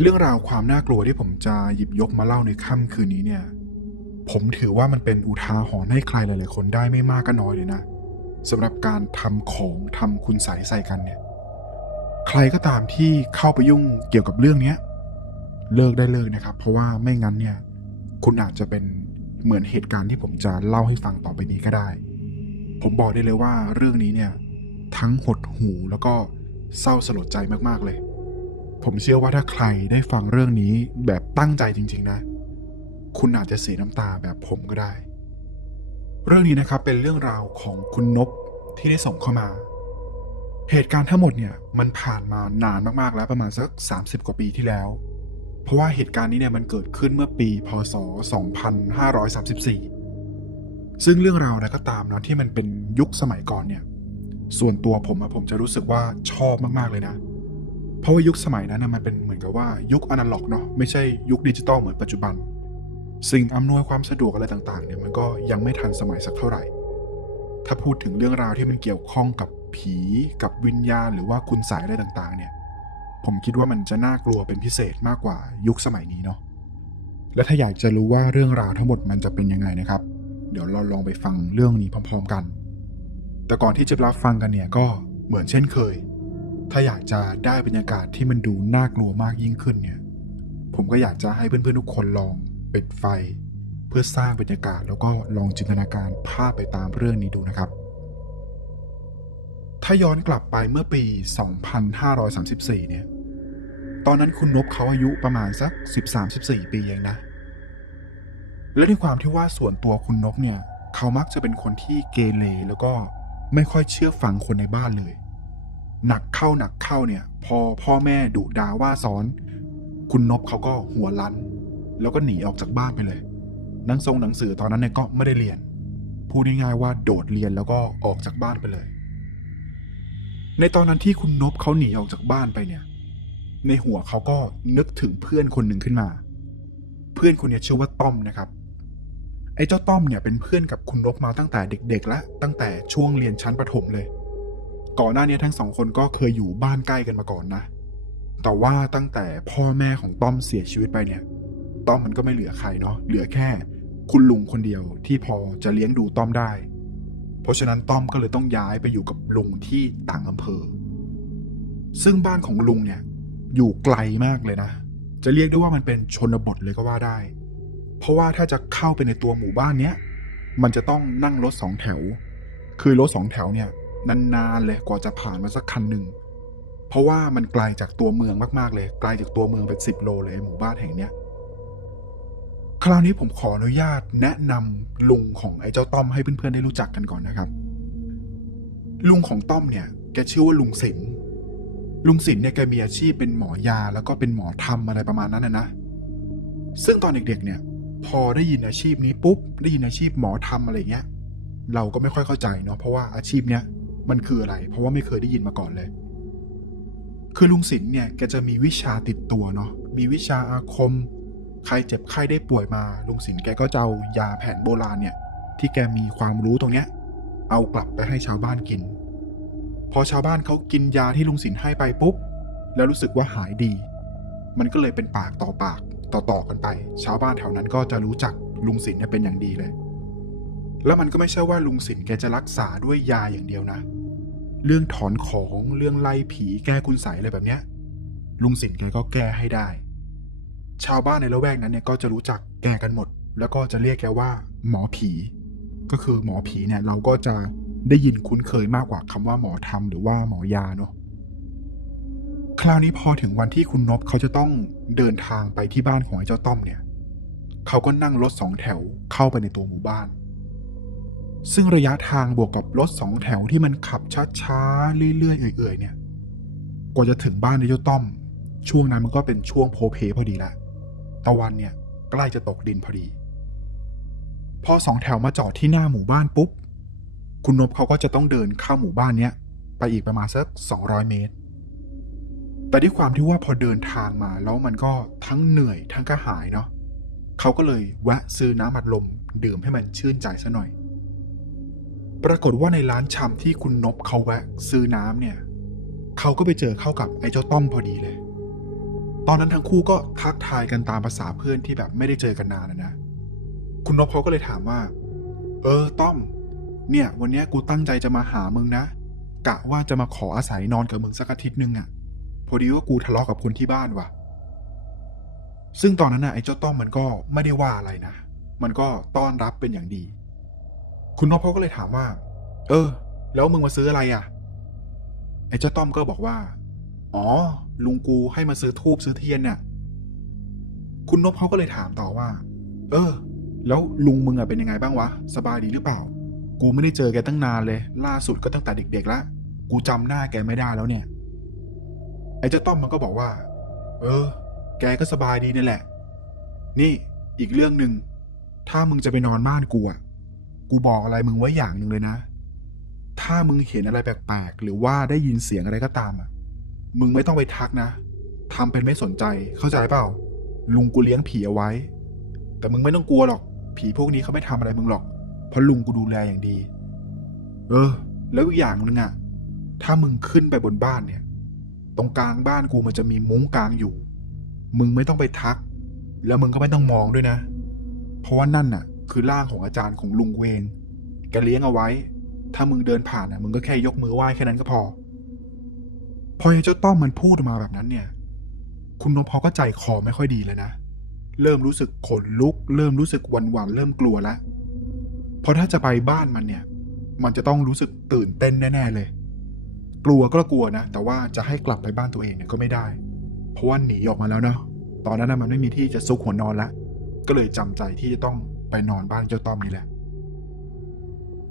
เรื่องราวความน่ากลัวที่ผมจะหยิบยกมาเล่าในค่ำคืนนี้เนี่ย ผมถือว่ามันเป็นอุทาหรณ์ให้ใครหลาย ๆ คนได้ไม่มากก็น้อยเลยนะสำหรับการทำของทำคุณใสใส่กันเนี่ย ใครก็ตามที่เข้าไปยุ่งเกี่ยวกับเรื่องนี้เลิกได้เลยนะครับ เพราะว่าไม่งั้นเนี่ย คุณอาจจะเป็นเหมือนเหตุการณ์ที่ผมจะเล่าให้ฟังต่อไปนี้ก็ได้ ผมบอกได้เลยว่าเรื่องนี้เนี่ย ทั้งหดหูแล้วก็เศร้าสลดใจมากๆเลย ผมเชื่อว่าถ้าใครได้ฟังเรื่องนี้แบบตั้งใจจริง ๆ นะ คุณอาจจะเสียน้ำตาแบบผมก็ได้ เรื่องนี้นะครับเป็นเรื่องราวของคุณนบที่ได้ส่งเข้ามา เหตุการณ์ทั้งหมดเนี่ยมันผ่านมานานมากๆแล้วประมาณสัก 30 กว่าปีที่แล้ว เพราะว่าเหตุการณ์นี้เนี่ยมันเกิดขึ้นเมื่อปี พศ 2534 ซึ่งเรื่องราวอะก็ตามนะที่มันเป็นยุคสมัยก่อนเนี่ย ส่วนตัวผมอะผมจะรู้สึกว่าชอบมากๆเลยนะ เพราะว่ายุคสมัยนั้นนะมันเป็นเหมือนกับว่ายุคอนาล็อกเนาะไม่ใช่ยุคดิจิตอลเหมือนปัจจุบัน สิ่งอำนวยความสะดวกอะไรต่างๆเนี่ยมันก็ยังไม่ทันสมัยสักเท่าไหร่ ถ้าพูดถึงเรื่องราวที่มันเกี่ยวข้องกับผีกับวิญญาณหรือว่าคุณสายอะไรต่างๆ เนี่ย ผมคิดว่ามันจะน่ากลัวเป็นพิเศษมากกว่ายุคสมัยนี้เนาะและถ้าอยากจะรู้ว่าเรื่องราวทั้งหมดมันจะเป็นยังไงนะครับ เดี๋ยวเราลองไปฟังเรื่องนี้พร้อม ๆ กัน แต่ก่อนที่จะรับฟังกันเนี่ยก็เหมือนเช่นเคย ถ้าอยากจะได้บรรยากาศที่มันดูน่ากลัวมากยิ่งขึ้นเนี่ย ผมก็อยากจะให้เพื่อนๆทุกคนลองปิดไฟ เพื่อสร้างบรรยากาศแล้วก็ลองจินตนาการภาพไปตามเรื่องนี้ดูนะครับ ถ้าย้อนกลับไปเมื่อปี 2534 เนี่ย ตอนนั้นคุณนบเขาอายุประมาณสัก 13-14 ปีเองนะ และในความที่ว่าส่วนตัวคุณนบเนี่ย เขามักจะเป็นคนที่เกเรแล้วก็ไม่ค่อยเชื่อฟังคนในบ้านเลย หนักเข้าหนักเข้าเนี่ย พอพ่อแม่ดุด่าว่าสอน คุณนบเขาก็หัวลัน แล้วก็หนีออกจากบ้านไปเลยหนังทรงหนังสือตอนนั้นเนี่ยก็ไม่ได้เรียน พูดง่ายๆว่าโดดเรียนแล้วก็ออกจากบ้านไปเลย ในตอนนั้นที่คุณนบเขาหนีออกจากบ้านไปเนี่ย ในหัวเขาก็นึกถึงเพื่อนคนหนึ่งขึ้นมา เพื่อนคนนี้ชื่อว่าต้อมนะครับไอ้เจ้าต้อมเนี่ยเป็นเพื่อนกับคุณนบมาตั้งแต่เด็กๆและตั้งแต่ช่วงเรียนชั้นประถมเลย ก่อนหน้านี้ทั้งสองคนก็เคยอยู่บ้านใกล้กันมาก่อนนะ แต่ว่าตั้งแต่พ่อแม่ของต้อมเสียชีวิตไปเนี่ย ต้อมมันก็ไม่เหลือใครเนาะ เหลือแค่ คุณลุงคนเดียวที่พอจะเลี้ยงดูต้อมได้ เพราะฉะนั้นต้อมก็เลยต้องย้ายไปอยู่กับลุงที่ต่างอำเภอ ซึ่งบ้านของลุงเนี่ย อยู่ไกลมากเลยนะ จะเรียกได้ว่ามันเป็นชนบทเลยก็ว่าได้ เพราะว่าถ้าจะเข้าไปในตัวหมู่บ้านเนี้ย มันจะต้องนั่งรถสองแถว คือรถสองแถวเนี่ย นานๆเลยกว่าจะผ่านมาสักคันหนึ่งเพราะว่ามันไกลจากตัวเมืองมากๆเลยไกลจากตัวเมืองเป็นสิบโลเลยหมู่บ้านแห่งเนี้ยคราวนี้ผมขออนุญาตแนะนำลุงของไอ้เจ้าต้อมให้เพื่อนๆได้รู้จักกันก่อนนะครับ ลุงของต้อมเนี่ยแกชื่อว่าลุงสินลุงสินเนี่ยแกมีอาชีพเป็นหมอยาแล้วก็เป็นหมอทำอะไรประมาณนั้นนะนะ ซึ่งตอนเด็กๆเนี่ย พอได้ยินอาชีพนี้ปุ๊บได้ยินอาชีพหมอทำอะไรเงี้ย เราก็ไม่ค่อยเข้าใจเนาะเพราะว่าอาชีพเนี้ย มันคืออะไร เพราะว่าไม่เคยได้ยินมาก่อนเลย คือลุงสินเนี่ยแกจะมีวิชาติดตัวเนาะมีวิชาอาคม ใครเจ็บไข้ได้ป่วยมา ลุงสินแกก็จะเอายาแผนโบราณเนี่ย ที่แกมีความรู้ตรงเนี้ย เอากลับไปให้ชาวบ้านกิน พอชาวบ้านเขากินยาที่ลุงสินให้ไปปุ๊บ แล้วรู้สึกว่าหายดี มันก็เลยเป็นปากต่อปากต่อๆกันไป ชาวบ้านแถวนั้นก็จะรู้จักลุงสินเนี่ยเป็นอย่างดีเลยแล้วมันก็ไม่ใช่ว่าลุงสินแกจะรักษาด้วยยาอย่างเดียวนะ เรื่องถอนของเรื่องไล่ผีแก้คุณใสอะไรแบบเนี้ย ลุงสินแกก็แก้ให้ได้ ชาวบ้านในละแวกนั้นเนี่ยก็จะรู้จักแกกันหมด แล้วก็จะเรียกแกว่า หมอผี ก็คือหมอผีเนี่ยเราก็จะได้ยินคุ้นเคยมากกว่าคำว่าหมอธรรมหรือว่าหมอยาเนาะคราวนี้พอถึงวันที่คุณนบเขาจะต้องเดินทางไปที่บ้านของไอ้เจ้าต้อมเนี่ย เขาก็นั่งรถสองแถวเข้าไปในตัวหมู่บ้าน ซึ่งระยะทางบวกกับรถสองแถวที่มันขับช้าๆเรื่อยๆเอื่อยๆเนี่ยกว่าจะถึงบ้านไอ้เจ้าต้อม ช่วงนั้นมันก็เป็นช่วงโพเพพอดีละตะวันเนี่ยใกล้จะตกดินพอดี พอสองแถวมาจอดที่หน้าหมู่บ้านปุ๊บ คุณนบเขาก็จะต้องเดินเข้าหมู่บ้านเนี้ยไปอีกประมาณสัก200 เมตร แต่ด้วยความที่ว่าพอเดินทางมาแล้วมันก็ทั้งเหนื่อยทั้งกระหายเนาะเขาก็เลยแวะซื้อน้ำอัดลมดื่มให้มันชื่นใจซะหน่อย ปรากฏว่าในร้านชำที่คุณนบเขาแวะ ซื้อน้ำเนี่ย เขาก็ไปเจอเข้ากับไอ้เจ้าต้อมพอดีเลย ตอนนั้นทั้งคู่ก็ทักทายกันตามภาษาเพื่อนที่แบบไม่ได้เจอกันนานนะนะคุณนพเขาก็เลยถามว่า เออต้อม เนี่ย วันนี้กูตั้งใจจะมาหามึงนะ กะว่าจะมาขออาศัยนอนกับมึงสักอาทิตย์นึงอะ่ะ พอดีว่ากูทะเลาะกับคนที่บ้านว่ะ ซึ่งตอนนั้นน่ะไอ้เจ้าต้อมมันก็ไม่ได้ว่าอะไรนะ มันก็ต้อนรับเป็นอย่างดี คุณนพเขาก็เลยถามว่า เออ แล้วมึงมาซื้ออะไรอะ ไอ้เจ้าต้อมก็บอกว่า อ๋อ ลุงกูให้มาซื้อทูบซื้อเทียนเนี่ยคุณนพเขาก็เลยถามต่อว่า เออ แล้วลุงมึงอะเป็นยังไงบ้างวะ สบายดีหรือเปล่า กูไม่ได้เจอแกตั้งนานเลย ล่าสุดก็ตั้งแต่เด็กๆละกูจำหน้าแกไม่ได้แล้วเนี่ย ไอ้เจ้าต้อมมันก็บอกว่า เออ แกก็สบายดีนี่แหละ นี่อีกเรื่องหนึ่ง ถ้ามึงจะไปนอนบ้านกูอะ กูบอกอะไรมึงไว้อย่างหนึ่งเลยนะ ถ้ามึงเห็นอะไรแปลกๆ หรือว่าได้ยินเสียงอะไรก็ตามอะ มึงไม่ต้องไปทักนะทำเป็นไม่สนใจ เข้าใจเปล่า ลุงกูเลี้ยงผีเอาไว้ แต่มึงไม่ต้องกลัวหรอก ผีพวกนี้เขาไม่ทำอะไรมึงหรอก เพราะลุงกูดูแลอย่างดี เออ แล้วอีกอย่างหนึ่งอะ ถ้ามึงขึ้นไปบนบ้านเนี่ย ตรงกลางบ้านกูมันจะมีมุ้งกลางอยู่ มึงไม่ต้องไปทัก แล้วมึงก็ไม่ต้องมองด้วยนะ เพราะว่านั่นน่ะ คือร่างของอาจารย์ของลุงเองแกเลี้ยงเอาไว้ ถ้ามึงเดินผ่านน่ะมึงก็แค่ยกมือไหว้แค่นั้นก็พอ พอไอ้เจ้าต้อมมันพูดมาแบบนั้นเนี่ย คุณนพก็ใจคอไม่ค่อยดีเลยนะ เริ่มรู้สึกขนลุก เริ่มรู้สึกหวั่นหวั่นเริ่มกลัวแล้วเพราะถ้าจะไปบ้านมันเนี่ย มันจะต้องรู้สึกตื่นเต้นแน่ ๆ เลย กลัวก็กลัวนะ แต่ว่าจะให้กลับไปบ้านตัวเองเนี่ยก็ไม่ได้ เพราะว่าหนีออกมาแล้วเนาะตอนนั้นนะมันไม่มีที่จะซุกหัวนอนละก็เลยจำใจที่จะต้อง ไปนอนบ้านเจ้าต้อมนี่แหละ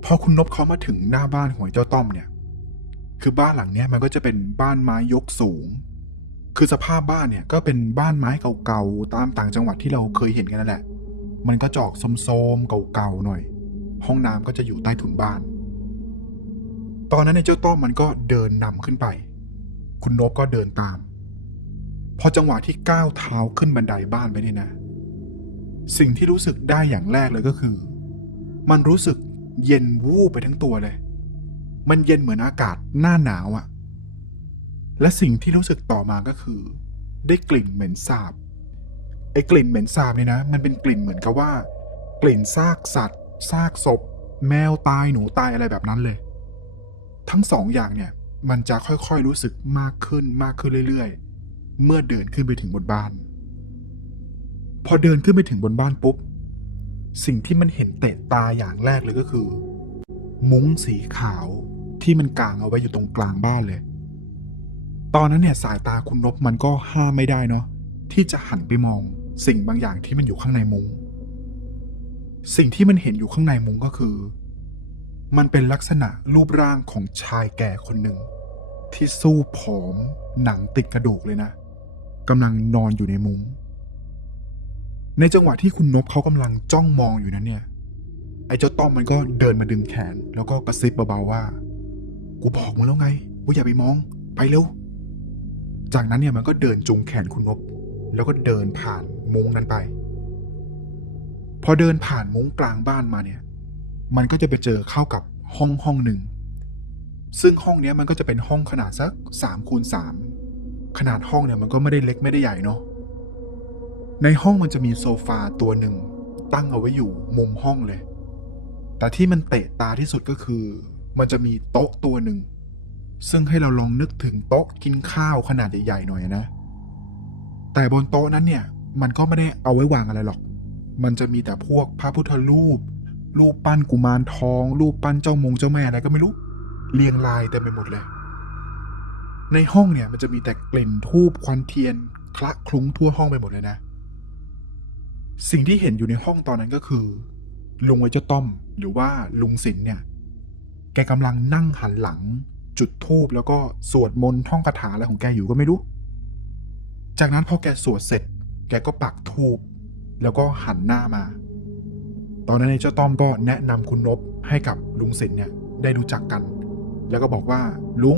พอคุณนบเขามาถึงหน้าบ้านของไอ้เจ้าต้อมเนี่ย คือบ้านหลังเนี้ยมันก็จะเป็นบ้านไม้ยกสูง คือสภาพบ้านเนี่ยก็เป็นบ้านไม้เก่าๆตามต่างจังหวัดที่เราเคยเห็นกันนั่นแหละ มันก็จอกโซมๆเก่าๆหน่อย ห้องน้ำก็จะอยู่ใต้ถุนบ้าน ตอนนั้นในเจ้าต้อมมันก็เดินนำขึ้นไป คุณนบก็เดินตาม พอจังหวะที่ก้าวเท้าขึ้นบันไดบ้านไปเนี่ยนะ สิ่งที่รู้สึกได้อย่างแรกเลยก็คือ มันรู้สึกเย็นวูบไปทั้งตัวเลย มันเย็นเหมือนอากาศหน้าหนาวอะ่ะ และสิ่งที่รู้สึกต่อมาก็คือ ได้กลิ่นเหม็นสาบ ไอ้กลิ่นเหม็นสาบเนี่ยนะ มันเป็นกลิ่นเหมือนกับว่า กลิ่นซากสัตว์ ซากศพ แมวตายหนูตายอะไรแบบนั้นเลย ทั้งสองอย่างเนี่ย มันจะค่อยๆรู้สึกมากขึ้นมากขึ้นเรื่อยๆ เมื่อเดินขึ้นไปถึงบนบ้าน พอเดินขึ้นไปถึงบนบ้านปุ๊บ สิ่งที่มันเห็นเตะตาอย่างแรกเลยก็คือ มุ้งสีขาวที่มันกางเอาไว้อยู่ตรงกลางบ้านเลย ตอนนั้นเนี่ยสายตาคุณนบมันก็ห้ามไม่ได้เนาะที่จะหันไปมองสิ่งบางอย่างที่มันอยู่ข้างในมุง้ง สิ่งที่มันเห็นอยู่ข้างในมุ้งก็คือ มันเป็นลักษณะรูปร่างของชายแก่คนหนึ่ง ที่สู้ผอมหนังติดกระดูกเลยนะกำลังนอนอยู่ในมุง้ง ในจังหวะที่คุณนบเขากำลังจ้องมองอยู่นั้นเนี่ย ไอ้เจ้าต้อมมันก็เดินมาดึงแขน แล้วก็กระซิบเบาๆว่า กูบอกมึงแล้วไงว่าอย่าไปมอง ไปเร็ว จากนั้นเนี่ยมันก็เดินจูงแขนคุณนบ แล้วก็เดินผ่านมุ้งนั้นไป พอเดินผ่านมุ้งกลางบ้านมาเนี่ย มันก็จะไปเจอเข้ากับห้องห้องหนึ่ง ซึ่งห้องเนี้ยมันก็จะเป็นห้องขนาดสักสามคูณสามขนาดห้องเนี่ยมันก็ไม่ได้เล็กไม่ได้ใหญ่เนาะ ในห้องมันจะมีโซฟาตัวหนึ่ง ตั้งเอาไว้อยู่มุมห้องเลย แต่ที่มันเตะตาที่สุดก็คือ มันจะมีโต๊ะตัวหนึ่ง ซึ่งให้เราลองนึกถึงโต๊ะกินข้าวขนาดใหญ่ๆหน่อยนะ แต่บนโต๊ะนั้นเนี่ย มันก็ไม่ได้เอาไว้วางอะไรหรอก มันจะมีแต่พวกพระพุทธรูป รูปปั้นกุมารทอง รูปปั้นเจ้ามงเจ้าแม่อะไรก็ไม่รู้ เรียงรายเต็มไปหมดเลย ในห้องเนี่ยมันจะมีแต่กลิ่นทูบควันเทียนคละคลุ้งทั่วห้องไปหมดเลยนะ สิ่งที่เห็นอยู่ในห้องตอนนั้นก็คือ ลุงไว้เจ้าต้อม หรือว่าลุงสินเนี่ย แกกำลังนั่งหันหลัง จุดธูปแล้วก็สวดมนต์ท่องคาถาอะไรของแกอยู่ก็ไม่รู้ จากนั้นพอแกสวดเสร็จ แกก็ปักธูปแล้วก็หันหน้ามา ตอนนั้นไอ้เจ้าต้อมก็แนะนำคุณนบให้กับลุงสินเนี่ยได้รู้จักกัน แล้วก็บอกว่าลุง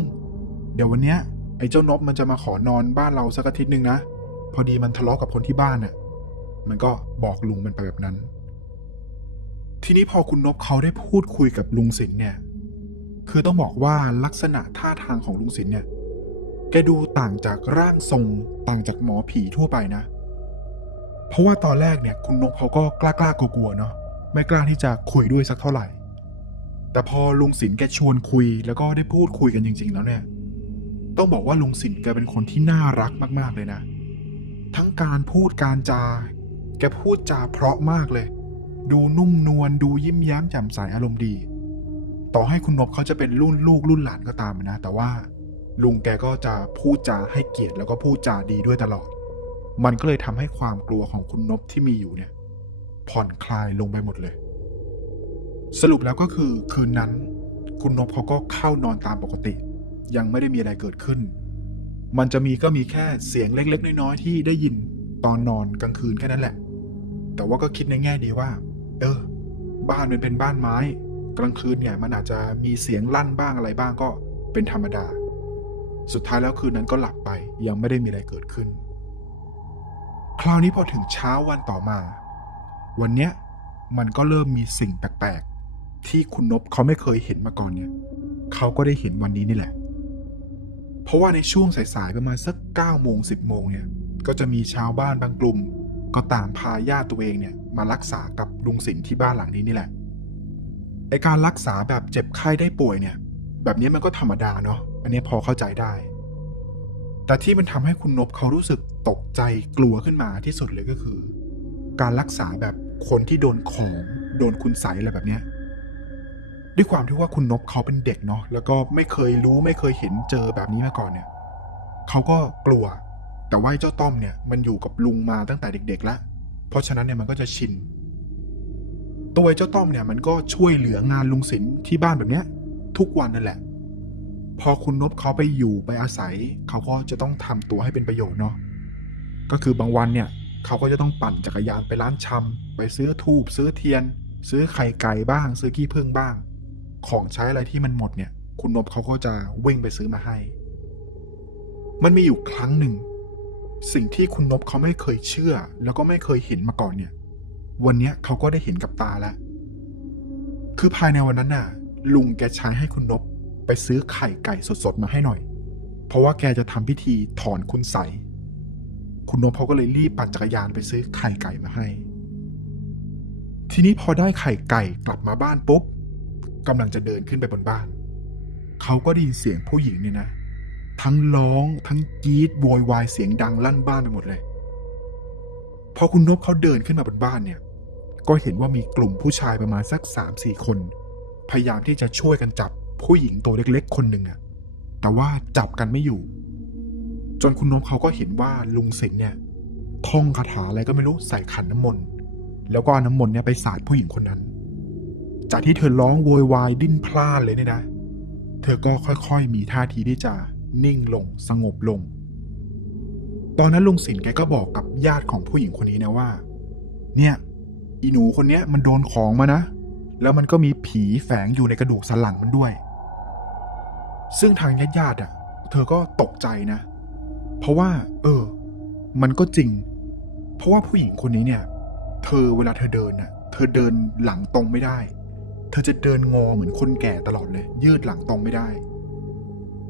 เดี๋ยววันเนี้ยไอ้เจ้านบมันจะมาขอนอนบ้านเราสักอาทิตย์หนึ่งนะ พอดีมันทะเลาะกับคนที่บ้านน่ะ มันก็บอกลุงมันไปแบบนั้น ทีนี้พอคุณนบเขาได้พูดคุยกับลุงสินเนี่ย คือต้องบอกว่าลักษณะท่าทางของลุงสินเนี่ย แกดูต่างจากร่างทรงต่างจากหมอผีทั่วไปนะ เพราะว่าตอนแรกเนี่ย คุณนกเขาก็กล้ากล้ากลัวๆเนาะ ไม่กล้าที่จะคุยด้วยสักเท่าไหร่ แต่พอลุงศิลป์แกชวนคุยแล้วก็ได้พูดคุยกันจริง ๆ แล้วเนี่ย ต้องบอกว่าลุงศิลป์แกเป็นคนที่น่ารักมาก ๆเลยนะทั้งการพูดการจา แกพูดจาเพราะมากเลย ดูนุ่มนวลดูยิ้มแย้มแจ่มใสอารมณ์ดี ต่อให้คุณนบเขาจะเป็นรุ่นลูกรุ่นหลานก็ตามนะ แต่ว่าลุงแกก็จะพูดจาให้เกียรติแล้วก็พูดจาดีด้วยตลอด มันก็เลยทำให้ความกลัวของคุณนบที่มีอยู่เนี่ย ผ่อนคลายลงไปหมดเลย สรุปแล้วก็คือคืนนั้น คุณนบเขาก็เข้านอนตามปกติ ยังไม่ได้มีอะไรเกิดขึ้น มันจะมีก็มีแค่เสียงเล็กๆน้อยๆที่ได้ยินตอนนอนกลางคืนแค่นั้นแหละ แต่ว่าก็คิดในแง่ดีว่า เออ บ้านมันเป็นบ้านไม้ กลางคืนเนี่ยมันอาจจะมีเสียงลั่นบ้างอะไรบ้างก็เป็นธรรมดา สุดท้ายแล้วคืนนั้นก็หลับไปยังไม่ได้มีอะไรเกิดขึ้น คราวนี้พอถึงเช้าวันต่อมา วันเนี้ยมันก็เริ่มมีสิ่งแปลกๆ ที่คุณนบเขาไม่เคยเห็นมาก่อนเนี่ยเขาก็ได้เห็นวันนี้นี่แหละ เพราะว่าในช่วงสายๆประมาณสัก9โมง10โมงเนี่ย ก็จะมีชาวบ้านบางกลุ่ม ก็ตามพาญาติตัวเองเนี่ยมารักษากับลุงสินที่บ้านหลังนี้นี่แหละไอการรักษาแบบเจ็บไข้ได้ป่วยเนี่ย แบบนี้มันก็ธรรมดาเนาะอันนี้พอเข้าใจได้ แต่ที่มันทำให้คุณนบเขารู้สึกตกใจกลัวขึ้นมาที่สุดเลยก็คือ การรักษาแบบคนที่โดนของโดนคุณใสอะไรแบบเนี้ยด้วยความที่ว่าคุณนบเขาเป็นเด็กเนาะแล้วก็ไม่เคยรู้ไม่เคยเห็นเจอแบบนี้มาก่อนเนี่ยเขาก็กลัว แต่ว่าเจ้าต้อมเนี่ยมันอยู่กับลุงมาตั้งแต่เด็กๆแล้ว เพราะฉะนั้นเนี่ยมันก็จะชิน ตัวเจ้าต้อมเนี่ยมันก็ช่วยเหลืองานลุงศิลป์ที่บ้านแบบเนี้ย ทุกวันนั่นแหละ พอคุณนบเขาไปอยู่ไปอาศัย เขาก็จะต้องทำตัวให้เป็นประโยชน์เนาะ ก็คือบางวันเนี่ยเขาก็จะต้องปั่นจักรยานไปร้านชำไปซื้อทูบซื้อเทียน ซื้อไข่ไก่บ้าง ซื้อขี้ผึ้งบ้าง ของใช้อะไรที่มันหมดเนี่ย คุณนบเขาก็จะวิ่งไปซื้อมาให้ มันมีอยู่ครั้งหนึ่ง สิ่งที่คุณนบเขาไม่เคยเชื่อ แล้วก็ไม่เคยเห็นมาก่อนเนี่ย วันนี้เขาก็ได้เห็นกับตาแล้ว คือภายในวันนั้นน่ะ ลุงแกใช้ให้คุณนบไปซื้อไข่ไก่สดๆมาให้หน่อย เพราะว่าแกจะทำพิธีถอนคุณใส คุณนบเขาก็เลยรีบปั่นจักรยานไปซื้อไข่ไก่มาให้ ทีนี้พอได้ไข่ไก่กลับมาบ้านปุ๊บกำลังจะเดินขึ้นไปบนบ้าน เขาก็ได้ยินเสียงผู้หญิงเนี่ยนะ ทั้งร้องทั้งกรีดโวยวายเสียงดังลั่นบ้านไปหมดเลย พอคุณนบเขาเดินขึ้นมาบนบ้านเนี่ย ก็เห็นว่ามีกลุ่มผู้ชายประมาณสักสามสี่คน พยายามที่จะช่วยกันจับผู้หญิงตัวเล็กๆ คนหนึ่งอะแต่ว่าจับกันไม่อยู่ จนคุณนบเขาก็เห็นว่าลุงสิงห์เนี่ยท่องคาถาอะไรก็ไม่รู้ใส่ขันน้ำมนต์แล้วก็เอาน้ำมนต์เนี่ยไปสาดผู้หญิงคนนั้น จากที่เธอร้องโวยวายดิ้นพลานเลยเนี่ยนะ เธอก็ค่อยๆ มีท่าทีที่จะ นิ่งลงสงบลง ตอนนั้นลุงสินแกก็บอกกับญาติของผู้หญิงคนนี้นะว่า เนี่ย อีหนูคนเนี้ยมันโดนของมานะ แล้วมันก็มีผีแฝงอยู่ในกระดูกสันหลังมันด้วย ซึ่งทางญาติญาติๆอะ เธอก็ตกใจนะ เพราะว่า เออ มันก็จริง เพราะว่าผู้หญิงคนนี้เนี่ย เธอเวลาเธอเดินน่ะ เธอเดินหลังตรงไม่ได้ เธอจะเดินงอเหมือนคนแก่ตลอดเลย ยืดหลังตรงไม่ได้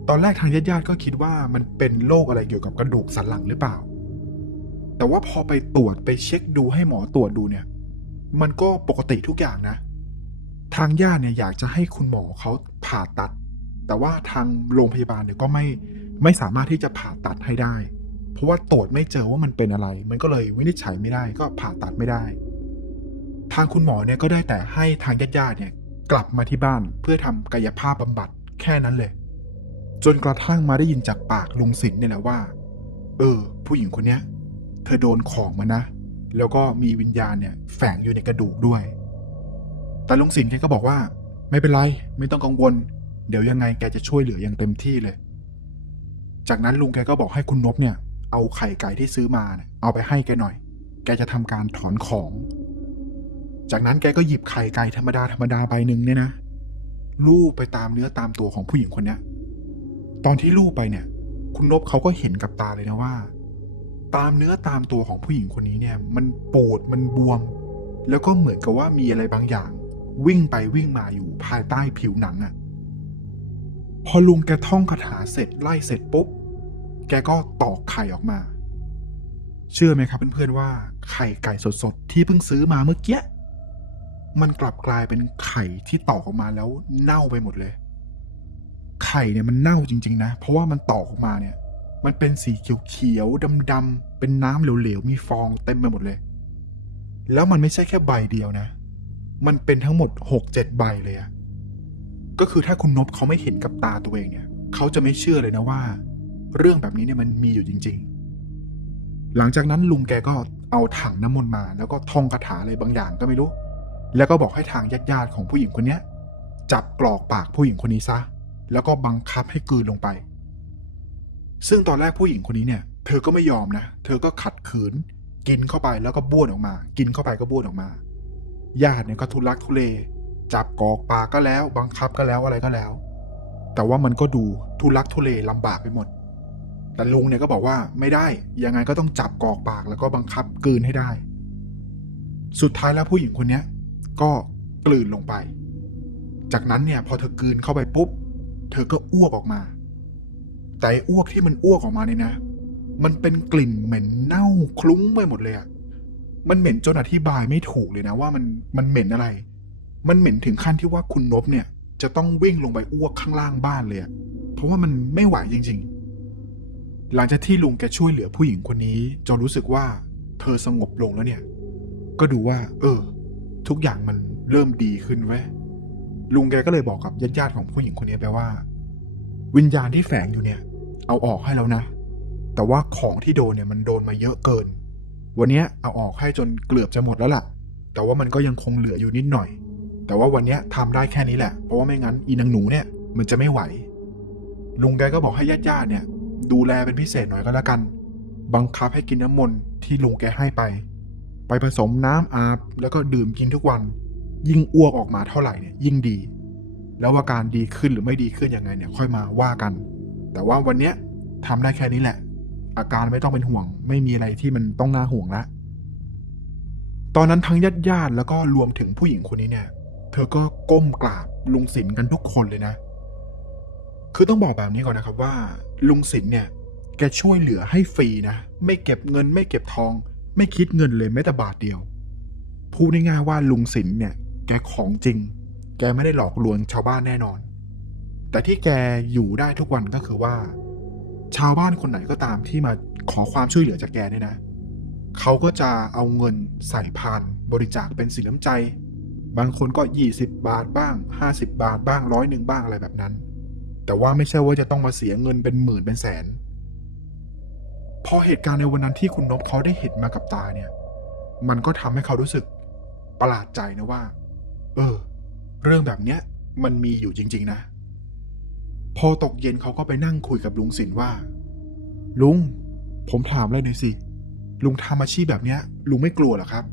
ตอนแรกทางญาติญาติๆก็คิดว่ามันเป็นโรคอะไรเกี่ยวกับกระดูกสันหลังหรือเปล่า แต่ว่าพอไปตรวจไปเช็คดูให้หมอตรวจดูเนี่ย มันก็ปกติทุกอย่างนะ ทางญาติเนี่ยอยากจะให้คุณหมอเขาผ่าตัด แต่ว่าทางโรงพยาบาลเนี่ยก็ไม่ไม่สามารถที่จะผ่าตัดให้ได้ เพราะว่าตรวจไม่เจอว่ามันเป็นอะไร มันก็เลยวินิจฉัยไม่ได้ก็ผ่าตัดไม่ได้ ทางคุณหมอเนี่ยก็ได้แต่ให้ทางญาติๆเนี่ยกลับมาที่บ้านเพื่อทำกายภาพบำบัดแค่นั้นเลย จนกระทั่งมาได้ยินจากปากลุงสินเนี่ยแหละว่า เออ ผู้หญิงคนเนี้ย เธอโดนของมานะ แล้วก็มีวิญญาณเนี่ย แฝงอยู่ในกระดูกด้วย แต่ลุงสินแกก็บอกว่า ไม่เป็นไร ไม่ต้องกังวล เดี๋ยวยังไงแกจะช่วยเหลืออย่างเต็มที่เลย จากนั้นลุงแกก็บอกให้คุณนบเนี่ย เอาไข่ไก่ที่ซื้อมาเนี่ยเอาไปให้แกหน่อย แกจะทำการถอนของ จากนั้นแกก็หยิบไข่ไก่ธรรมดาธรรมดาใบหนึ่งเนี่ยนะลูบไปตามเนื้อตามตัวของผู้หญิงคนเนี้ย ตอนที่ลูบไปเนี่ย คุณนบเขาก็เห็นกับตาเลยนะว่า ตามเนื้อตามตัวของผู้หญิงคนนี้เนี่ย มันปูดมันบวม แล้วก็เหมือนกับว่ามีอะไรบางอย่าง วิ่งไปวิ่งมาอยู่ภายใต้ผิวหนังอะ่ะพอลุงแกท่องคาถาเสร็จไล่เสร็จปุ๊บ แกก็ตอกไข่ออกมา เชื่อไหมครับเพื่อนๆว่าไข่ไก่สดๆที่เพิ่งซื้อมาเมื่อกี้มันกลับกลายเป็นไข่ที่ตอกออกมาแล้วเน่าไปหมดเลย ไข่เนี่ยมันเน่าจริง ๆ นะ เพราะว่ามันตอกออกมาเนี่ย มันเป็นสีเขียวๆดำๆเป็นน้ำเหลวๆมีฟองเต็มไปหมดเลย แล้วมันไม่ใช่แค่ใบเดียวนะ มันเป็นทั้งหมดหกเจ็ดใบเลยอะก็คือถ้าคุณนบเขาไม่เห็นกับตาตัวเองเนี่ยเขาจะไม่เชื่อเลยนะว่า เรื่องแบบนี้เนี่ยมันมีอยู่จริง ๆ หลังจากนั้นลุงแกก็เอาถังน้ำมนต์มา แล้วก็ท่องคาถาอะไรบางอย่างก็ไม่รู้ แล้วก็บอกให้ทางญาติๆของผู้หญิงคนเนี้ยจับกรอกปากผู้หญิงคนนี้ซะ แล้วก็บังคับให้กลืนลงไป ซึ่งตอนแรกผู้หญิงคนนี้เนี่ย เธอก็ไม่ยอมนะ เธอก็ขัดขืน กินเข้าไปแล้วก็บ้วนออกมา กินเข้าไปก็บ้วนออกมาญาติเนี่ยก็ทุลักทุเล จับกอกปากก็แล้ว บังคับก็แล้วอะไรก็แล้ว แต่ว่ามันก็ดูทุลักทุเลลำบากไปหมด แต่ลุงเนี่ยก็บอกว่าไม่ได้ ยังไงก็ต้องจับกอกปากแล้วก็บังคับกลืนให้ได้ สุดท้ายแล้วผู้หญิงคนเนี้ก็กลืนลงไป จากนั้นเนี่ยพอเธอกลืนเข้าไปปุ๊บ เธอก็อ้วกออกมา แต่อ้วกที่มันอ้วกออกมาเนี่ยนะ มันเป็นกลิ่นเหม็นเน่าคลุ้งไปหมดเลยอะมันเหม็นจนอธิบายไม่ถูกเลยนะว่ามันมันเหม็นอะไร มันเหม็นถึงขั้นที่ว่าคุณนบเนี่ย จะต้องวิ่งลงไปอ้วกข้างล่างบ้านเลยอะเพราะว่ามันไม่ไหวจริง ๆ หลังจากที่ลุงแกช่วยเหลือผู้หญิงคนนี้จนรู้สึกว่า เธอสงบลงแล้วเนี่ย ก็ดูว่า เออ ทุกอย่างมันเริ่มดีขึ้นเว้ย ลุงแกก็เลยบอกกับญาติๆของผู้หญิงคนนี้ไปว่า วิญญาณที่แฝงอยู่เนี่ย เอาออกให้แล้วนะ แต่ว่าของที่โดนเนี่ยมันโดนมาเยอะเกิน วันนี้เอาออกให้จนเกือบจะหมดแล้วล่ะ แต่ว่ามันก็ยังคงเหลืออยู่นิดหน่อย แต่ว่าวันนี้ยทำได้แค่นี้แหละ เพราะว่าไม่งั้นอีนางหนูเนี่ยมันจะไม่ไหว ลุงแกก็บอกให้ญาติๆเนี่ย ดูแลเป็นพิเศษหน่อยก็แล้วกัน บังคับให้กินน้ำมนต์ที่ลุงแกให้ไป ไปผสมน้ำอาบแล้วก็ดื่มกินทุกวัน ยิ่งอ้วกออกมาเท่าไหร่เนี่ยยิ่งดี แล้วว่าการดีขึ้นหรือไม่ดีขึ้นยังไงเนี่ยค่อยมาว่ากัน แต่ว่าวันเนี้ยทำได้แค่นี้แหละ อาการไม่ต้องเป็นห่วง ไม่มีอะไรที่มันต้องน่าห่วงละตอนนั้นทั้งญาติญาติแล้วก็รวมถึงผู้หญิงคนนี้เนี่ย เธอก็ก้มกราบลุงศิลป์กันทุกคนเลยนะ คือต้องบอกแบบนี้ก่อนนะครับว่า ลุงศิลป์เนี่ย แกช่วยเหลือให้ฟรีนะ ไม่เก็บเงิน ไม่เก็บทอง ไม่คิดเงินเลยแม้แต่บาทเดียว พูดง่ายๆว่าลุงศิลป์เนี่ย แกของจริง แกไม่ได้หลอกลวงชาวบ้านแน่นอน แต่ที่แกอยู่ได้ทุกวันก็คือว่า ชาวบ้านคนไหนก็ตามที่มาขอความช่วยเหลือจากแกเนี่ยนะ เขาก็จะเอาเงินใส่พานบริจาคเป็นสินน้ำใจ บางคนก็20บาทบ้าง50บาทบ้างร้อยหนึ่งบ้างอะไรแบบนั้น แต่ว่าไม่ใช่ว่าจะต้องมาเสียเงินเป็นหมื่นเป็นแสนพอเหตุการณ์ในวันนั้นที่คุณนพเขาได้เห็นมากับตาเนี่ย มันก็ทำให้เขารู้สึกประหลาดใจนะว่า เออ เรื่องแบบเนี้ย มันมีอยู่จริง ๆ นะ พอตกเย็นเขาก็ไปนั่งคุยกับลุงสินว่า ลุง ผมถามเลยหน่อยสิ ลุงทำอาชีพแบบเนี้ย ลุงไม่กลัวหรอครับ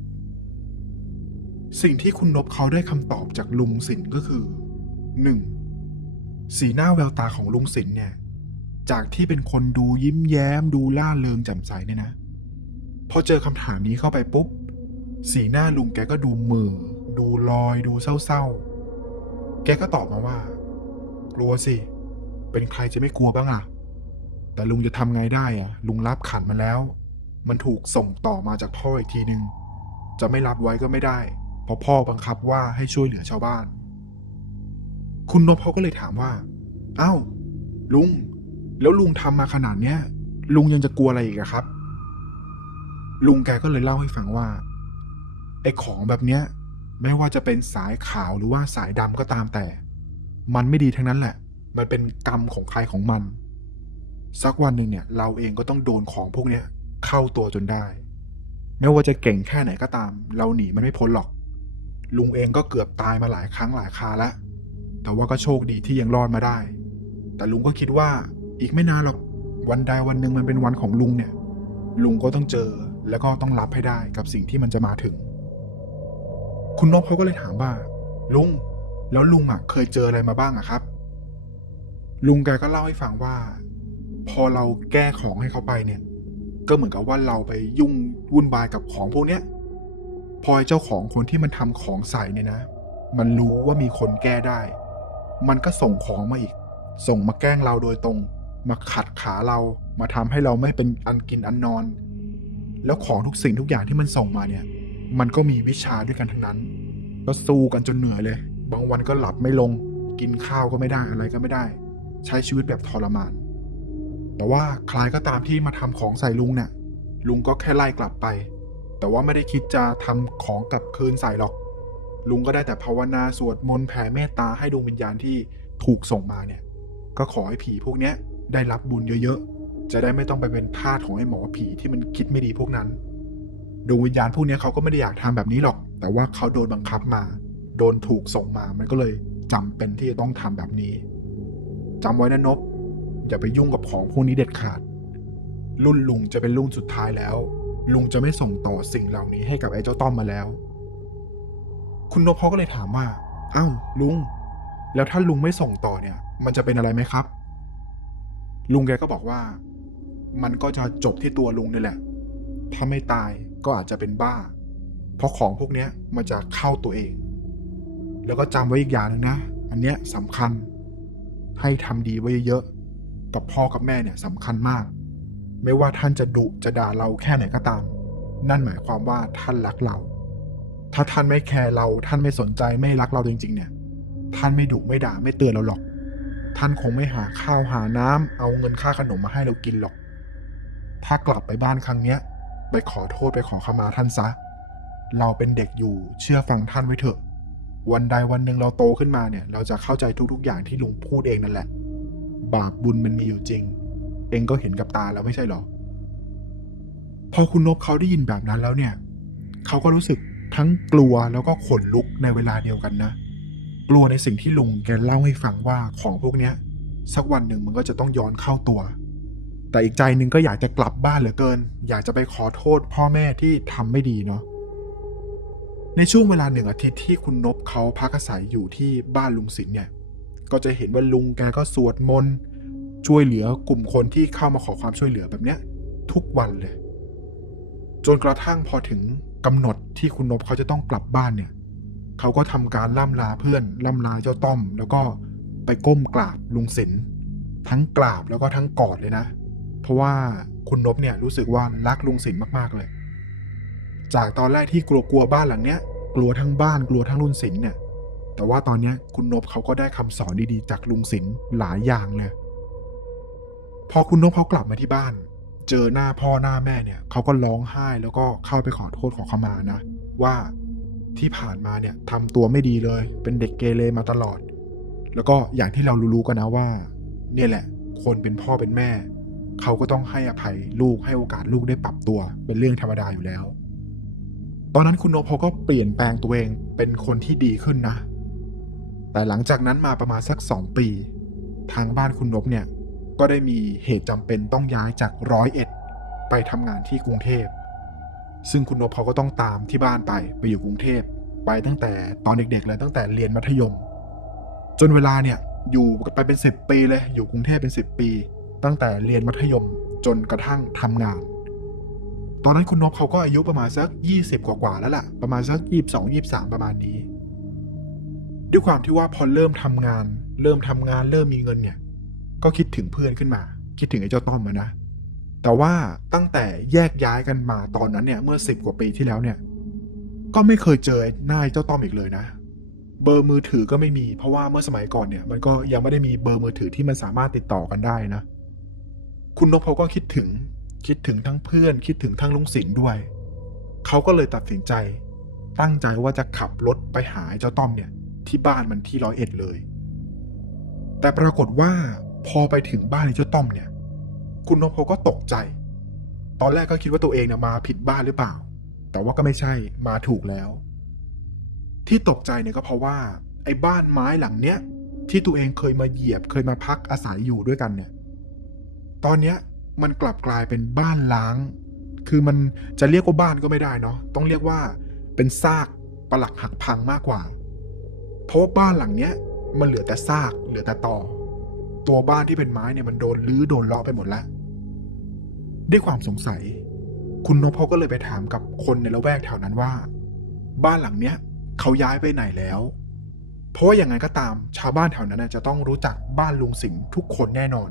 สิ่งที่คุณนบเขาได้คำตอบจากลุงสินก็คือหนึ่งสีหน้าแววตาของลุงสินเนี่ย จากที่เป็นคนดูยิ้มแย้ม ดูล่าเริงแจ่มใสเนี่ยนะ พอเจอคำถามนี้เข้าไปปุ๊บ สีหน้าลุงแกก็ดูเหมือ ดูลอยดูเศร้าๆ แกก็ตอบมาว่า กลัวสิ เป็นใครจะไม่กลัวบ้างอะแต่ลุงจะทำไงได้อะลุงรับขันมาแล้ว มันถูกส่งต่อมาจากพ่ออีกทีหนึ่งจะไม่รับไว้ก็ไม่ได้ เพราะพ่อบังคับว่าให้ช่วยเหลือชาวบ้าน คุณนพเขาก็เลยถามว่า เอ้า ลุง แล้วลุงทำมาขนาดเนี้ย ลุงยังจะกลัวอะไรอีกอะครับ ลุงแกก็เลยเล่าให้ฟังว่าไอ้ของแบบเนี้ย ไม่ว่าจะเป็นสายขาวหรือว่าสายดำก็ตามแต่ มันไม่ดีทั้งนั้นแหละ มันเป็นกรรมของใครของมัน สักวันหนึ่งเนี่ย เราเองก็ต้องโดนของพวกเนี้ยเข้าตัวจนได้ ไม่ว่าจะเก่งแค่ไหนก็ตาม เราหนีมันไม่พ้นหรอก ลุงเองก็เกือบตายมาหลายครั้งหลายคราแล้วแต่ว่าก็โชคดีที่ยังรอดมาได้ แต่ลุงก็คิดว่าอีกไม่นานหรอกวันใดวันหนึ่งมันเป็นวันของลุงเนี่ย ลุงก็ต้องเจอแล้วก็ต้องรับให้ได้กับสิ่งที่มันจะมาถึง คุณนพเขาก็เลยถามว่า ลุง แล้วลุงอะเคยเจออะไรมาบ้างอะครับ ลุงแกก็เล่าให้ฟังว่า พอเราแก้ของให้เขาไปเนี่ย ก็เหมือนกับว่าเราไปยุ่งวุ่นวายกับของพวกเนี้ยพอเจ้าของคนที่มันทำของใส่เนี่ยนะ มันรู้ว่ามีคนแก้ได้ มันก็ส่งของมาอีก ส่งมาแกล้งเราโดยตรง มาขัดขาเรา มาทำให้เราไม่เป็นอันกินอันนอน แล้วของทุกสิ่งทุกอย่างที่มันส่งมาเนี่ย มันก็มีวิชาด้วยกันทั้งนั้น ก็สู้กันจนเหนื่อยเลย บางวันก็หลับไม่ลง กินข้าวก็ไม่ได้อะไรก็ไม่ได้ ใช้ชีวิตแบบทรมาน แต่ว่าใครก็ตามที่มาทำของใส่ลุงเนี่ย ลุงก็แค่ไล่กลับไป แต่ว่าไม่ได้คิดจะทำของกลับคืนใส่หรอก ลุงก็ได้แต่ภาวนาสวดมนต์แผ่เมตตาให้ดวงวิญญาณที่ถูกส่งมาเนี่ย ก็ขอให้ผีพวกเนี้ยได้รับบุญเยอะๆ จะได้ไม่ต้องไปเป็นทาสของไอ้หมอผีที่มันคิดไม่ดีพวกนั้น ดวงวิญญาณพวกนี้เขาก็ไม่ได้อยากทำแบบนี้หรอก แต่ว่าเขาโดนบังคับมา โดนถูกส่งมา มันก็เลยจำเป็นที่จะต้องทำแบบนี้จำไว้นะนบ อย่าไปยุ่งกับของพวกนี้เด็ดขาด รุ่นลุงจะเป็นรุ่นสุดท้ายแล้ว ลุงจะไม่ส่งต่อสิ่งเหล่านี้ให้กับไอ้เจ้าต้อมมาแล้ว คุณนพเขาก็เลยถามว่า อ้าวลุง แล้วถ้าลุงไม่ส่งต่อเนี่ย มันจะเป็นอะไรไหมครับ ลุงแกก็บอกว่า มันก็จะจบที่ตัวลุงนี่แหละ ถ้าไม่ตาย ก็อาจจะเป็นบ้า เพราะของพวกนี้มันจะเข้าตัวเอง แล้วก็จำไว้อีกอย่างหนึงนะ อันเนี้ยสำคัญ ให้ทำดีไว้เยอะๆ กับพ่อกับแม่เนี่ยสำคัญมาก ไม่ว่าท่านจะดุจะด่าเราแค่ไหนก็ตาม นั่นหมายความว่าท่านรักเรา ถ้าท่านไม่แคร์เรา ท่านไม่สนใจไม่รักเราจริง ๆ เนี่ย ท่านไม่ดุไม่ด่าไม่เตือนเราหรอก ท่านคงไม่หาข้าวหาน้ำเอาเงินค่าขนมมาให้เรากินหรอก ถ้ากลับไปบ้านครั้งเนี้ย ไปขอโทษไปขอขมาท่านซะ เราเป็นเด็กอยู่เชื่อฟังท่านไว้เถอะ วันใดวันหนึ่งเราโตขึ้นมาเนี่ย เราจะเข้าใจทุกๆอย่างที่ลุงพูดเองนั่นแหละ บาปบุญมันมีอยู่จริง เองก็เห็นกับตาแล้วไม่ใช่หรอ พอคุณนบเขาได้ยินแบบนั้นแล้วเนี่ย เขาก็รู้สึกทั้งกลัวแล้วก็ขนลุกในเวลาเดียวกันนะ กลัวในสิ่งที่ลุงแกเล่าให้ฟังว่าของพวกเนี้ย สักวันหนึ่งมันก็จะต้องย้อนเข้าตัว แต่อีกใจหนึ่งก็อยากจะกลับบ้านเหลือเกิน อยากจะไปขอโทษพ่อแม่ที่ทำไม่ดีเนาะในช่วงเวลาหนึ่งอาทิตย์ที่คุณนบเขาพักอาศัยอยู่ที่บ้านลุงสินเนี่ย ก็จะเห็นว่าลุงแกก็สวดมนต์ช่วยเหลือกลุ่มคนที่เข้ามาขอความช่วยเหลือแบบเนี้ย ทุกวันเลย จนกระทั่งพอถึงกำหนดที่คุณนบเขาจะต้องกลับบ้านเนี่ย เขาก็ทำการล่ำลาเพื่อนล่ำลาเจ้าต้อม แล้วก็ไปก้มกราบลุงสินทั้งกราบแล้วก็ทั้งกอดเลยนะ เพราะว่าคุณนบเนี่ยรู้สึกว่ารักลุงสินมากๆเลย จากตอนแรกที่กลัวกลัวๆบ้านหลังเนี้ย กลัวทั้งบ้านกลัวทั้งลุงสินเนี่ย แต่ว่าตอนเนี้ยคุณนบเขาก็ได้คำสอนดีๆ จากลุงสินหลายอย่างเลย พอคุณนบเขากลับมาที่บ้าน เจอหน้าพ่อหน้าแม่เนี่ยเขาก็ร้องไห้แล้วก็เข้าไปขอโทษขอขมานะ ว่าที่ผ่านมาเนี่ยทำตัวไม่ดีเลย เป็นเด็กเกเรมาตลอด แล้วก็อย่างที่เรารู้ๆกันนะว่า เนี่ยแหละ คนเป็นพ่อเป็นแม่ เขาก็ต้องให้อภัยลูกให้โอกาสลูกได้ปรับตัว เป็นเรื่องธรรมดาอยู่แล้ว ตอนนั้นคุณนพเขาก็เปลี่ยนแปลงตัวเองเป็นคนที่ดีขึ้นนะ แต่หลังจากนั้นมาประมาณสักสองปี ทางบ้านคุณนพเนี่ยก็ได้มีเหตุจำเป็นต้องย้ายจากร้อยเอ็ดไปทำงานที่กรุงเทพ ซึ่งคุณนพเขาก็ต้องตามที่บ้านไปไปอยู่กรุงเทพไปตั้งแต่ตอนเด็กๆเลยตั้งแต่เรียนมัธยม จนเวลาเนี่ยอยู่ไปเป็นสิบปีเลยอยู่กรุงเทพเป็นสิบปี ตั้งแต่เรียนมัธยมจนกระทั่งทำงาน ตอนนั้นคุณนพเขาก็อายุประมาณสักยี่สิบกว่าๆแล้วล่ะ ประมาณสักยี่สิบสองยี่สิบสามประมาณนี้ ด้วยความที่ว่าพอเริ่มทำงาน เริ่มทำงานเริ่มมีเงินเนี่ย ก็คิดถึงเพื่อนขึ้นมา คิดถึงไอ้เจ้าต้อมมานะ แต่ว่าตั้งแต่แยกย้ายกันมาตอนนั้นเนี่ยเมื่อสิบกว่าปีที่แล้วเนี่ย ก็ไม่เคยเจอหน้าเจ้าต้อมอีกเลยนะเบอร์มือถือก็ไม่มีเพราะว่าเมื่อสมัยก่อนเนี่ย มันก็ยังไม่ได้มีเบอร์มือถือที่มันสามารถติดต่อกันได้นะ คุณนพเขาก็คิดถึง คิดถึงทั้งเพื่อน คิดถึงทั้งลุงสินด้วย เขาก็เลยตัดสินใจ ตั้งใจว่าจะขับรถไปหาเจ้าต้อมเนี่ย ที่บ้านมันที่ร้อยเอ็ดเลย แต่ปรากฏว่าพอไปถึงบ้านเจ้าต้อมเนี่ย คุณนพเขาก็ตกใจ ตอนแรกก็คิดว่าตัวเองเนี่ยมาผิดบ้านหรือเปล่า แต่ว่าก็ไม่ใช่มาถูกแล้ว ที่ตกใจเนี่ยก็เพราะว่า ไอ้บ้านไม้หลังเนี้ยที่ตัวเองเคยมาเหยียบเคยมาพักอาศัยอยู่ด้วยกันเนี่ย ตอนเนี้ยมันกลับกลายเป็นบ้านล้าง คือมันจะเรียกว่าบ้านก็ไม่ได้เนาะ ต้องเรียกว่าเป็นซากปลักหักพังมากกว่า เพราะบ้านหลังเนี้ยมันเหลือแต่ซาก เหลือแต่ตอตัวบ้านที่เป็นไม้เนี่ยมันโดนรื้อโดนเลาะไปหมดแล้ว ด้วยความสงสัย คุณนพเขาก็เลยไปถามกับคนในละแวกแถวนั้นว่า บ้านหลังเนี้ยเขาย้ายไปไหนแล้ว เพราะว่าอย่างไงก็ตาม ชาวบ้านแถวนั้นจะต้องรู้จักบ้านลุงสิงห์ทุกคนแน่นอน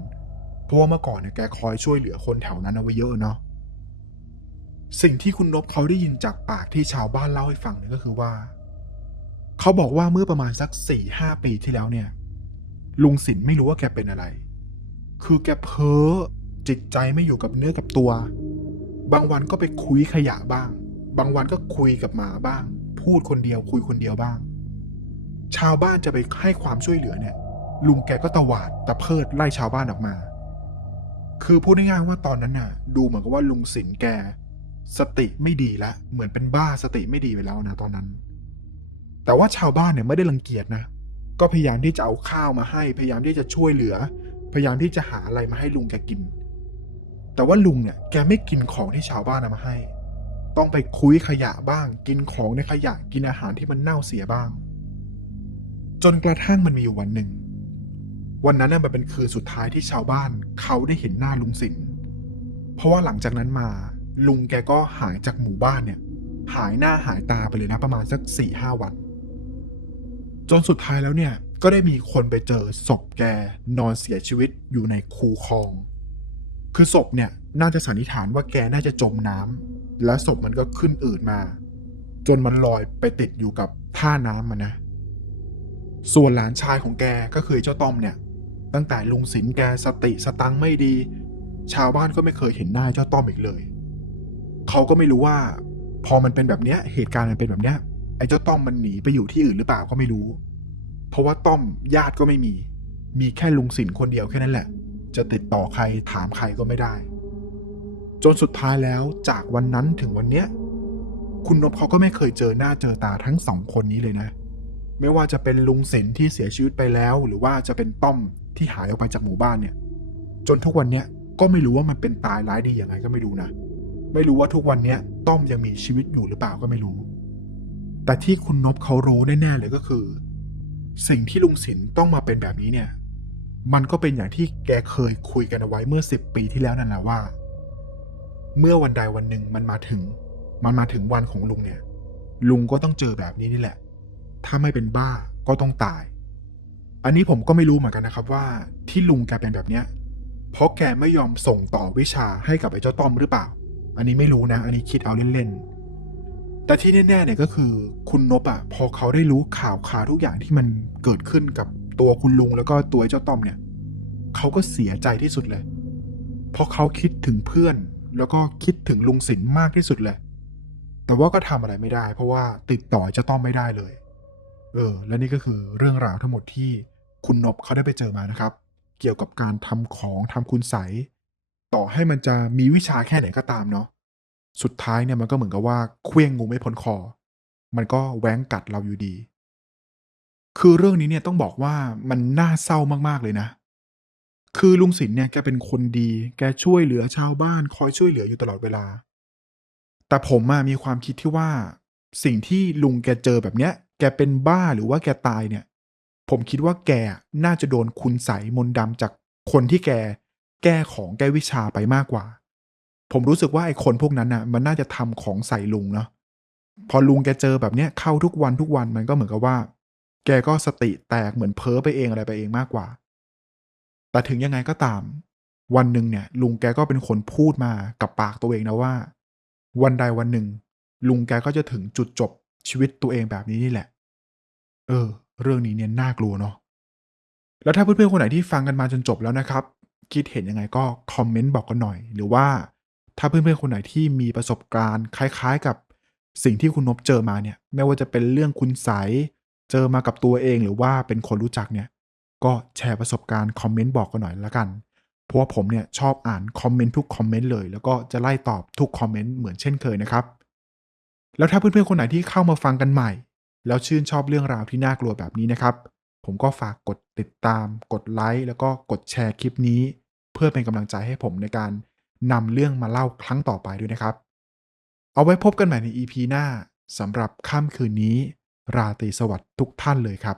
เพราะว่าเมื่อก่อนเนี่ยแกคอยช่วยเหลือคนแถวนั้นเอาไว้เยอะเนาะสิ่งที่คุณนบเขาได้ยินจากปากที่ชาวบ้านเล่าให้ฟังเนี่ยก็คือว่า เขาบอกว่าเมื่อประมาณสักสี่ห้าปีที่แล้วเนี่ย ลุงสินไม่รู้ว่าแกเป็นอะไร คือแกเพ้อจิตใจไม่อยู่กับเนื้อกับตัว บางวันก็ไปคุยขยะบ้าง บางวันก็คุยกับหมาบ้าง พูดคนเดียวคุยคนเดียวบ้าง ชาวบ้านจะไปให้ความช่วยเหลือเนี่ย ลุงแกก็ตะหวาดตะเพิดไล่ชาวบ้านออกมา คือพูดง่ายๆว่าตอนนั้นน่ะ ดูเหมือนกับว่าลุงสินแก สติไม่ดีละ เหมือนเป็นบ้าสติไม่ดีไปแล้วนะตอนนั้น แต่ว่าชาวบ้านเนี่ยไม่ได้รังเกียจนะ ก็พยายามที่จะเอาข้าวมาให้ พยายามที่จะช่วยเหลือ พยายามที่จะหาอะไรมาให้ลุงแกกิน แต่ว่าลุงเนี่ยแกไม่กินของที่ชาวบ้านเอามาให้ ต้องไปคุยขยะบ้าง กินของในขยะกินอาหารที่มันเน่าเสียบ้าง จนกระทั่งมันมีอยู่วันหนึ่ง วันนั้นน่ะมันเป็นคืนสุดท้ายที่ชาวบ้านเขาได้เห็นหน้าลุงสินเพราะว่าหลังจากนั้นมาลุงแกก็หายจากหมู่บ้านเนี่ย หายหน้าหายตาไปเลยนะประมาณสักสี่ห้าวัน จนสุดท้ายแล้วเนี่ยก็ได้มีคนไปเจอศพแกนอนเสียชีวิตอยู่ในคูคลอง คือศพเนี่ยน่าจะสันนิษฐานว่าแกน่าจะจมน้ำและศพมันก็ขึ้นอืดมา จนมันลอยไปติดอยู่กับท่าน้ำมันนะ ส่วนหลานชายของแกก็คือเจ้าต้อมเนี่ย ตั้งแต่ลุงสินแกสติสตังไม่ดี ชาวบ้านก็ไม่เคยเห็นหน้าเจ้าต้อมอีกเลย เขาก็ไม่รู้ว่า พอมันเป็นแบบเนี้ย เหตุการณ์มันเป็นแบบเนี้ยไอ้เจ้าต้อมมันหนีไปอยู่ที่อื่นหรือเปล่าก็ไม่รู้ เพราะว่าต้อมญาติก็ไม่มี มีแค่ลุงสินคนเดียวแค่นั้นแหละ จะติดต่อใครถามใครก็ไม่ได้ จนสุดท้ายแล้วจากวันนั้นถึงวันเนี้ยคุณนพเขาก็ไม่เคยเจอหน้าเจอตาทั้งสองคนนี้เลยนะ ไม่ว่าจะเป็นลุงสินที่เสียชีวิตไปแล้ว หรือว่าจะเป็นต้อม ที่หายออกไปจากหมู่บ้านเนี่ย จนทุกวันเนี้ยก็ไม่รู้ว่ามันเป็นตายร้ายดียังไงก็ไม่รู้นะไม่รู้ว่าทุกวันเนี้ยต้อมยังมีชีวิตอยู่หรือเปล่าก็ไม่รู้ แต่ที่คุณนพเขารู้แน่ๆเลยก็คือ สิ่งที่ลุงสินต้องมาเป็นแบบนี้เนี่ย มันก็เป็นอย่างที่แกเคยคุยกันเอาไว้เมื่อสิบปีที่แล้วนั่นแหละว่า เมื่อวันใดวันหนึ่งมันมาถึง มันมาถึงวันของลุงเนี่ย ลุงก็ต้องเจอแบบนี้นี่แหละ ถ้าไม่เป็นบ้าก็ต้องตาย อันนี้ผมก็ไม่รู้เหมือนกันนะครับว่าที่ลุงแกเป็นแบบเนี้ยเพราะแกไม่ยอมส่งต่อวิชาให้กับไอ้เจ้าต้อมหรือเปล่า อันนี้ไม่รู้นะ อันนี้คิดเอาเล่นๆ แต่ที่แน่ๆเนี่ยก็คือคุณนบอะพอเขาได้รู้ข่าวข่าวทุกอย่างที่มันเกิดขึ้นกับตัวคุณลุงแล้วก็ตัวไอ้เจ้าต้อมเนี่ยเขาก็เสียใจที่สุดเลย เพราะเขาคิดถึงเพื่อน แล้วก็คิดถึงลุงสินมากที่สุดเลย แต่ว่าก็ทำอะไรไม่ได้ เพราะว่าติดต่อเจ้าต้อมไม่ได้เลย เออ และนี่ก็คือเรื่องราวทั้งหมดที่ คุณนบเขาได้ไปเจอมานะครับ เกี่ยวกับการทำของทำคุณใสต่อให้มันจะมีวิชาแค่ไหนก็ตามเนาะสุดท้ายเนี่ยมันก็เหมือนกับว่าเคลี้ยงงูไม่พ้นคอ มันก็แหว้งกัดเราอยู่ดี คือเรื่องนี้เนี่ยต้องบอกว่ามันน่าเศร้ามากๆเลยนะ คือลุงสินเนี่ยแกเป็นคนดี แกช่วยเหลือชาวบ้าน คอยช่วยเหลืออยู่ตลอดเวลา แต่ผมมีความคิดที่ว่า สิ่งที่ลุงแกเจอแบบเนี้ย แกเป็นบ้าหรือว่าแกตายเนี่ย ผมคิดว่าแกน่าจะโดนคุณใสมนต์ดำจากคนที่แกแก้ของแก้วิชาไปมากกว่า ผมรู้สึกว่าไอ้คนพวกนั้นน่ะ มันน่าจะทำของใส่ลุงเนาะพอลุงแกเจอแบบเนี้ยเข้าทุกวันทุกวันมันก็เหมือนกับว่า แกก็สติแตกเหมือนเพ้อไปเองอะไรไปเองมากกว่า แต่ถึงยังไงก็ตาม วันหนึ่งเนี่ย ลุงแกก็เป็นคนพูดมากับปากตัวเองนะว่า วันใดวันหนึ่ง ลุงแกก็จะถึงจุดจบชีวิตตัวเองแบบนี้นี่แหละ เออ เรื่องนี้เนี่ยน่ากลัวเนาะแล้วถ้าเพื่อนๆคนไหนที่ฟังกันมาจนจบแล้วนะครับ คิดเห็นยังไงก็คอมเมนต์บอกกันหน่อย หรือว่าถ้าเพื่อนๆคนไหนที่มีประสบการณ์คล้ายๆกับสิ่งที่คุณนบเจอมาเนี่ย ไม่ว่าจะเป็นเรื่องคุณใสเจอมากับตัวเองหรือว่าเป็นคนรู้จักเนี่ย ก็แชร์ประสบการณ์คอมเมนต์บอกกันหน่อยละกัน เพราะว่าผมเนี่ยชอบอ่านคอมเมนต์ทุกคอมเมนต์เลย แล้วก็จะไล่ตอบทุกคอมเมนต์เหมือนเช่นเคยนะครับ แล้วถ้าเพื่อนๆคนไหนที่เข้ามาฟังกันใหม่ แล้วชื่นชอบเรื่องราวที่น่ากลัวแบบนี้นะครับ ผมก็ฝากกดติดตาม กดไลค์แล้วก็กดแชร์คลิปนี้ เพื่อเป็นกำลังใจให้ผมในการนำเรื่องมาเล่าครั้งต่อไปด้วยนะครับ เอาไว้พบกันใหม่ใน EP หน้าสำหรับค่ำคืนนี้ ราตรีสวัสดิ์ทุกท่านเลยครับ